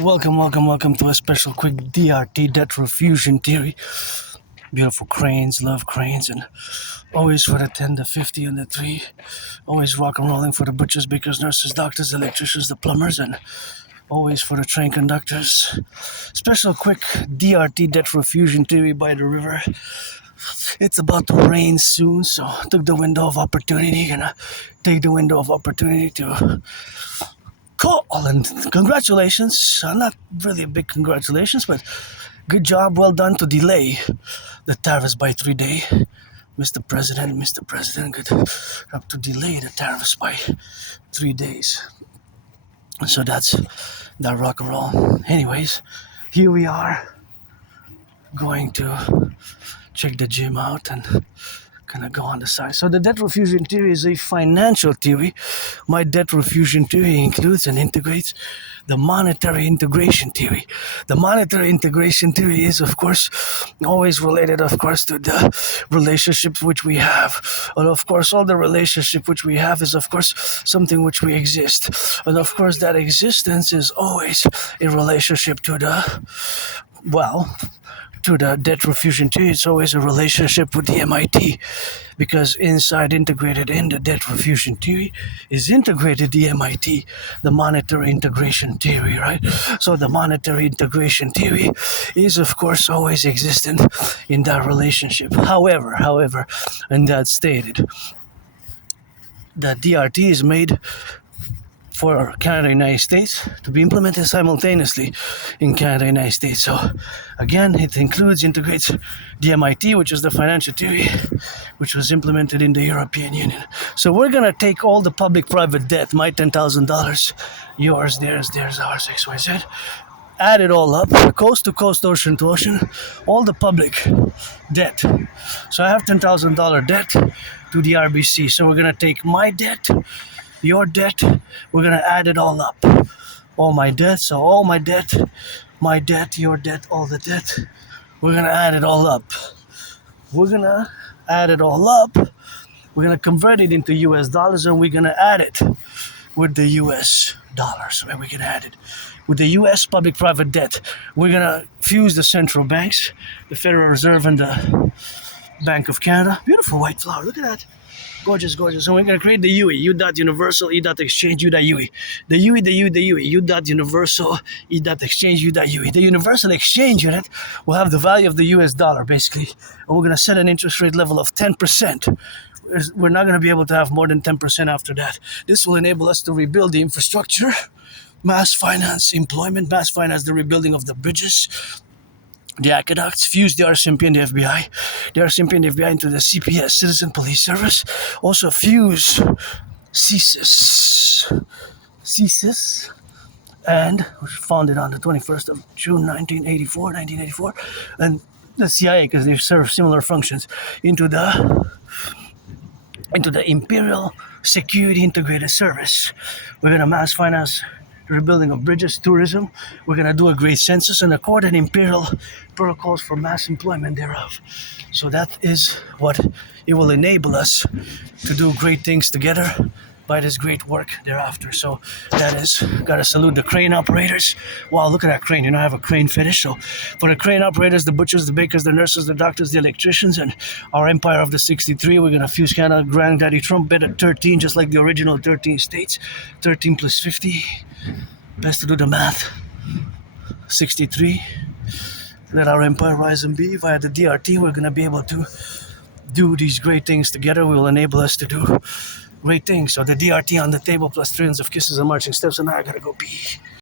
Welcome to a special quick DRT, debt refusion theory. Beautiful cranes, love cranes, and always for the 10, the 50, and the 3. Always rock and rolling for the butchers, bakers, nurses, doctors, electricians, the plumbers, and always for the train conductors. Special quick DRT, debt refusion theory by the river. It's about to rain soon, so took the window of opportunity. Gonna take the window of opportunity to call and congratulations. Not really a big congratulations, but good job, well done to delay the tariffs by 3 days. Mr. President, good up to delay the tariffs by 3 days. So that's that rock and roll. Anyways, here we are going to check the gym out and gonna go on the side. So the debt refusion theory is a financial theory. My debt refusion theory includes and integrates the monetary integration theory. The monetary integration theory is, of course, always related, of course, to the relationships which we have. And of course, all the relationship which we have is, of course, something which we exist. And of course, that existence is always in relationship to the debt refusion theory. It's always a relationship with the MIT, because integrated in the debt refusion theory is integrated the MIT, the monetary integration theory, right? So the monetary integration theory is, of course, always existent in that relationship. However, and that stated, the DRT is made for Canada and United States to be implemented simultaneously in Canada and United States. So again, it integrates the MIT, which is the financial theory, which was implemented in the European Union. So we're gonna take all the public-private debt, my $10,000, yours, theirs, ours, XYZ, add it all up, coast to coast, ocean to ocean, all the public debt. So I have $10,000 debt to the RBC. So we're gonna take my debt, your debt, we're gonna add it all up. All my debt, so all my debt, your debt, all the debt. We're gonna add it all up. We're gonna convert it into US dollars, and we're gonna add it with the US dollars. And we're gonna add it with the US public-private debt. We're gonna fuse the central banks, the Federal Reserve and the Bank of Canada. Beautiful white flower, look at that. Gorgeous. And we're going to create the UE, U.Universal, E.Exchange, U.UE. The UE, U.Universal, E.Exchange, U.UE. The Universal Exchange Unit will have the value of the US dollar, basically. And we're going to set an interest rate level of 10%. We're not going to be able to have more than 10% after that. This will enable us to rebuild the infrastructure, mass finance employment, mass finance the rebuilding of the bridges, the aqueducts, fuse the RCMP and the FBI into the CPS, Citizen Police Service. Also fuse CSIS, and was founded on the 21st of June 1984, and the CIA, because they serve similar functions, into the Imperial Security Integrated Service. We're going to mass finance the rebuilding of bridges, tourism. We're going to do a great census and accord an imperial protocols for mass employment thereof. So that is what it will enable us to do great things together by this great work thereafter. So that is, gotta salute the crane operators. Wow, look at that crane. I have a crane fetish. So for the crane operators, the butchers, the bakers, the nurses, the doctors, the electricians, and our empire of the 63, we're gonna fuse Canada, Granddaddy Trump, bet at 13, just like the original 13 states. 13 plus 50, best to do the math, 63. Let our empire rise and be. Via the DRT, we're gonna be able to do these great things together. Will enable us to do great things. So the DRT on the table plus trillions of kisses and marching steps, and now I gotta go pee.